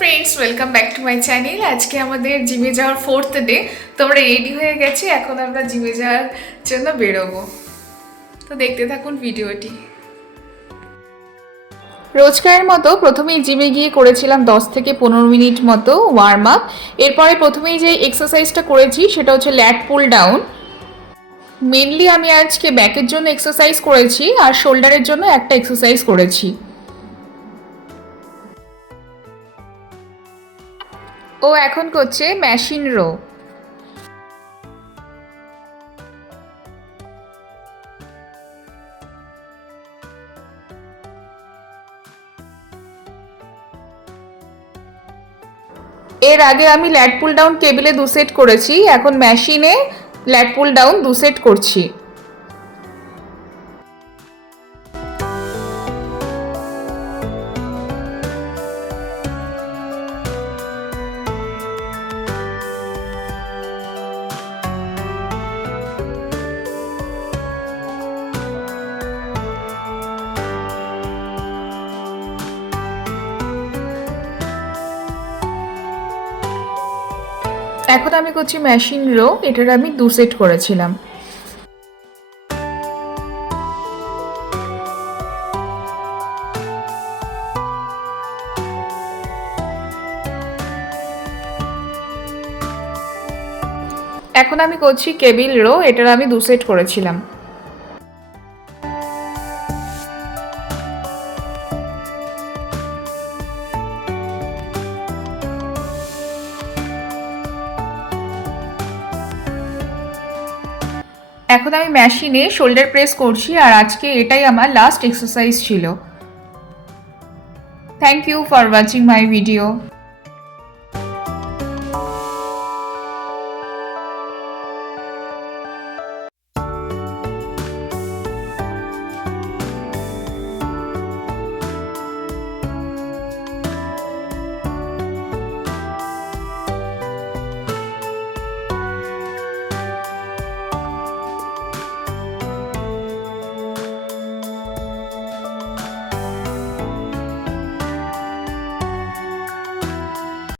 Friends, welcome back to my channel. আজকে আমাদের জিমে যাওয়ার 4th ডে। তো আমরা রেডি হয়ে গেছি, এখন আমরা জিমে যাওয়ার জন্য বেরোবো। তো দেখতে থাকুন ভিডিওটি। রোজকারের মতো প্রথমেই জিমে গিয়ে করেছিলাম 10 থেকে 15 মিনিট মতো ওয়ার্ম আপ। এরপরে প্রথমেই যে এক্সারসাইজটা করেছি সেটা হচ্ছে ল্যাট পুল ডাউন। মেনলি আমি আজকে ব্যাকের জন্য এক্সারসাইজ করেছি আর শোল্ডারের জন্য একটা এক্সারসাইজ করেছি। ও এখন করছে মেশিন রো। এর আগে আমি ল্যাট পুল ডাউন টেবিলে 2 সেট করেছি, এখন মেশিনে ল্যাট পুল ডাউন 2 সেট করছি। এখন আমি করছি মেশিন রো, এটার আমি 2 সেট করেছিলাম। এখন আমি করছি কেবিল রো, এটার আমি 2 সেট করেছিলাম। এখন আমি মেশিনে শোল্ডার প্রেস করছি আর আজকে এটাই আমার লাস্ট এক্সারসাইজ ছিল। Thank you for watching my video.